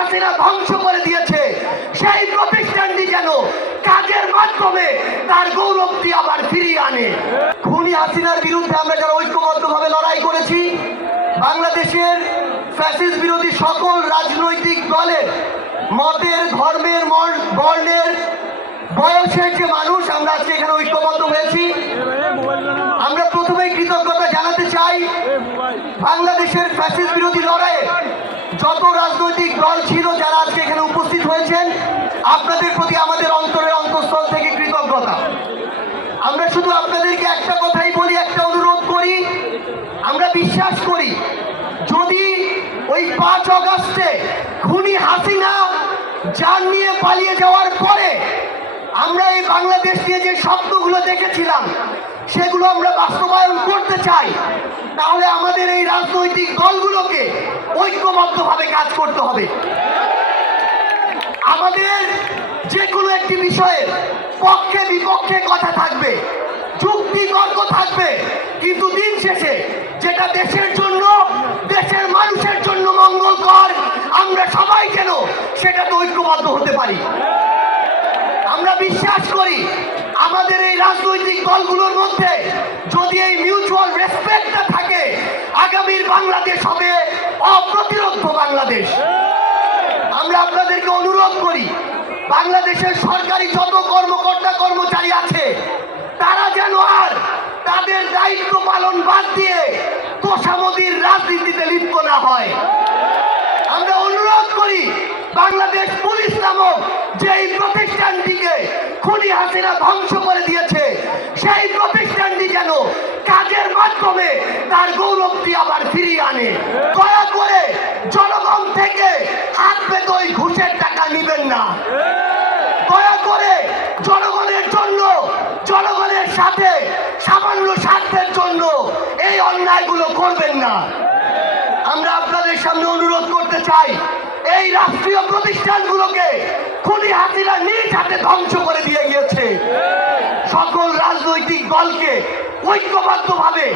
হাসিনা ধ্বংস করে দিয়েছে। সেই প্রতিষ্ঠানটি যেন কাজের মাধ্যমে তার গৌরবটি আবার ফিরিয়ে আনে। খুনি হাসিনার বিরুদ্ধে আমরা যারা ঐক্যবদ্ধভাবে লড়াই করেছি, বাংলাদেশের ফ্যাসিস বিরোধী সকল রাজনৈতিক দলের মতের, ধর্মের মর- বর্ণের বয়সের যে মানুষ, আমরা আজকে এখানে ঐক্যবদ্ধ হয়েছি। আমরা প্রথমেই কৃতজ্ঞতা জানাতে চাই, বাংলাদেশের ফ্যাসিস বিরোধী লড়াইয়ে যত রাজনৈতিক দল ছিল যারা আজকে এখানে উপস্থিত হয়েছেন আপনাদের প্রতি আমাদের অন্তরের অন্তঃস্থল থেকে কৃতজ্ঞতা। আমরা শুধু আপনাদেরকে একটা কথাই বলি, একটা অনুরোধ করি। আমরা বিশ্বাস করি, যদি ওই পাঁচ অগাস্টে খুনি হাসিনা যান নিয়ে পালিয়ে যাওয়ার পরে আমরা এই বাংলাদেশ নিয়ে যে স্বপ্নগুলো দেখেছিলাম, সেগুলো আমরা বাস্তবায়ন করতে চাই, তাহলে আমাদের এই রাজনৈতিক দলগুলোকে ঐক্যবদ্ধভাবে কাজ করতে হবে। আমাদের যে কোনো একটি বিষয়ে পক্ষে, বিপক্ষে কথা থাকবে যুক্তি তর্ক থাকবে। কিন্তু দিন শেষে যেটা দেশের জন্য, দেশের মানুষের জন্য মঙ্গলকর, আমরা সবাই যেন সেটাতে ঐক্যবদ্ধ হতে পারি। আমরা বিশ্বাস করি আমাদের এই রাজনৈতিক দলগুলোর মধ্যে যদি এই মিউচুয়াল রেসপেক্টটা থাকে, আগামীর বাংলাদেশ হবে অপ্রতিরোধ বাংলাদেশ। আমরা আপনাদেরকে অনুরোধ করি, বাংলাদেশের সরকারি যত কর্মকর্তা কর্মচারী আছে, তারা যেন আর তাদের দায়িত্ব পালন বাদ দিয়ে তোষামদির রাজনীতিতে লিপ্ত না হয়। আমরা অনুরোধ করি, বাংলাদেশ পুলিশ নামক যেই প্রতিষ্ঠানটিকে খুনি হাসিনা ধ্বংস করে দিয়েছে, সেই প্রতিষ্ঠানটি যেন কাজের মাধ্যমে তার গৌরবটি আবার ফিরিয়ে আনে। দয়া করে জনগণ থেকে হাত পেতে ওই ঘুষের টাকা নিবেন না। দয়া করে জনগণের জন্য, জনগণের সাথে, সামান্য স্বার্থের জন্য এই অন্যায়গুলো করবেন না। আমরা আপনাদের সামনে অনুরোধ করতে চাই, এই রাষ্ট্রীয় প্রতিষ্ঠানগুলোকে খুনি হাসিনা নিজ হাতে ধ্বংস করে দিয়ে গিয়েছে। সকল রাজনৈতিক দলকে ঐক্যবদ্ধভাবে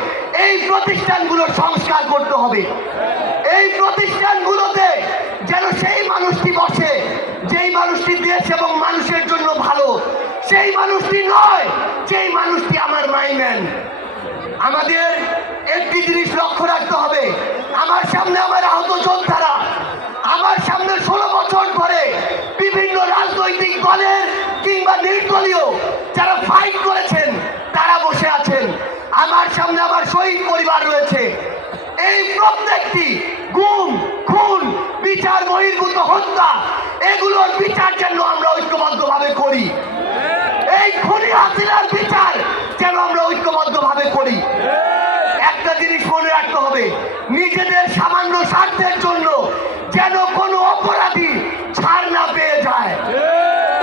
এই প্রতিষ্ঠানগুলোর সংস্কার করতে হবে। এই প্রতিষ্ঠানগুলোতে যেন সেই মানুষটি বসে যেই মানুষটি দেশ এবং মানুষের জন্য ভালো, সেই মানুষটি নয়, যেই মানুষটি আমার মাইম্যান আমাদের একটি জিনিস লক্ষ্য রাখতে হবে, আমার সামনে আমার আহত যোদ্ধারা, আমার সামনে ষোলো বছর ধরে বিভিন্ন রাজনৈতিক দলের কিংবা নির্দলীয় যারা ফাইট করেছেন, তারা বসে আছেন। আমার সামনে আমার শহীদ পরিবার রয়েছে। এই প্রত্যেকটি গুম, খুন, বিচার বহির্ভূত হত্যা এগুলোর বিচার যেন আমরা ঐক্যবদ্ধভাবে করি। এই খুনি হাসিনার বিচার যেন আমরা ঐক্যবদ্ধভাবে করি। একটা জিনিস মনে রাখতে হবে, নিজেদের সামান্য স্বার্থের জন্য যেন কোনো অপরাধী ছাড় না পেয়ে যায়।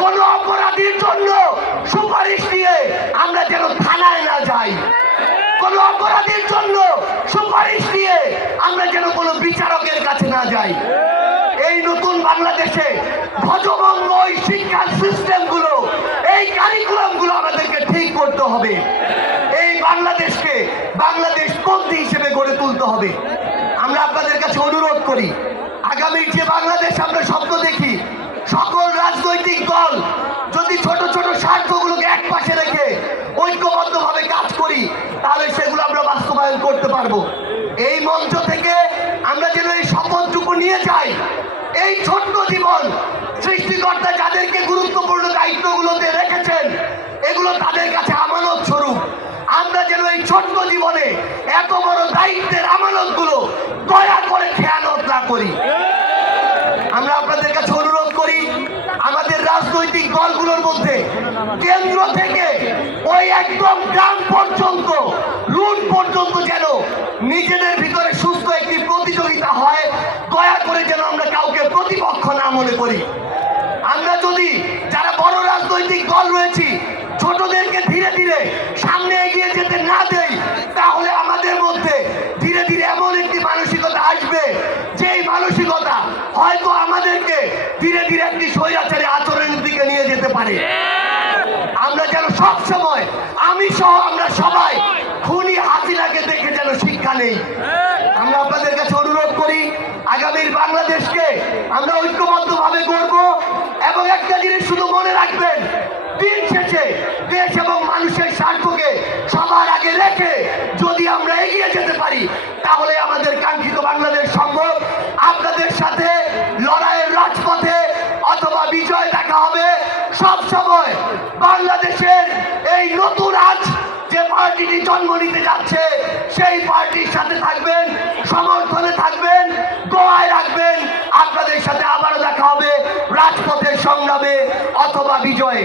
কোন অপরাধীর জন্য সুপারিশ দিয়ে আমরা যেন থানায় না যাই। কোন অপরাধীর জন্য সুপারিশ দিয়ে আমরা যেন কোনো বিচারকের কাছে না যাই। বাংলাদেশে ভজবঙ্গ ওই শিক্ষার সিস্টেমগুলো, এই কারিকুলামগুলো আমাদেরকে ঠিক করতে হবে। এই বাংলাদেশকে বাংলাদেশ পন্থী হিসেবে গড়ে তুলতে হবে। আমরা আপনাদের কাছে অনুরোধ করি আগামীর যে বাংলাদেশ আমরা স্বপ্ন দেখি, সকল রাজনৈতিক দল যদি ছোট ছোট স্বার্থগুলোকে এক পাশে রেখে ঐক্যবদ্ধভাবে কাজ করি, তাহলে সেগুলো আমরা বাস্তবায়ন করতে পারব। এই মঞ্চ থেকে আমরা যেন এই শপথটুকু নিয়ে যাই এই ছোট্ট জীবন সৃষ্টিকর্তা যাদেরকে গুরুত্বপূর্ণ দায়িত্বগুলোতে রেখেছেন, এগুলো তাদের কাছে আমানত স্বরূপ। আমরা যেন এই ছোট্ট জীবনে এত বড় দায়িত্বের আমানতগুলো দয়া করে খেয়ানত না করি। আমরা আপনাদের কাছে অনুরোধ করি, আমাদের রাজনৈতিক দলগুলোর মধ্যে কেন্দ্র থেকে ওই একদম গ্রাম পর্যন্ত, রুট পর্যন্ত যেন নিজেদের ভিতরে সুস্থ একটি প্রতিযোগিতা হয় কাউকে প্রতিপক্ষ না মনে করি। আমরা যদি যারা বড় রাজনৈতিক দল রয়েছি, ছোটদেরকে ধীরে ধীরে সামনে এগিয়ে যেতে না দেই, তাহলে আমাদের মধ্যে ধীরে ধীরে এমন একটি মানসিকতা আসবে, যেই মানসিকতা হয়তো আমাদেরকে ধীরে ধীরে একটি স্বৈরাচারী আচরণের দিকে নিয়ে যেতে পারে। আমরা যেন সব সময়, আমি সহ আমরা সবাই খুনি হাসিনাকে দেখে যেন শিক্ষা নেই। আমরা আপনাদের কাছে অনুরোধ করি আগামীর বাংলাদেশকে আমরা ঐক্যবদ্ধভাবে গড়ব এবং একটা জিনিস শুধু মনে রাখবেন, দিন শেষে দেশ এবং মানুষের স্বার্থকে সবার আগে রেখে যদি আমরা এগিয়ে যেতে পারি, তাহলে আমাদের কাঙ্ক্ষিত বাংলাদেশ সম্ভব। আপনাদের সাথে লড়াইয়ের রাজপথে অথবা বিজয় দেখা হবে। সব সময় বাংলাদেশের এই নতুন আজ যে পার্টিটি জন্ম নিতে যাচ্ছে, সেই পার্টির সাথে থাকবেন। সংগ্রামে অথবা বিজয়ে।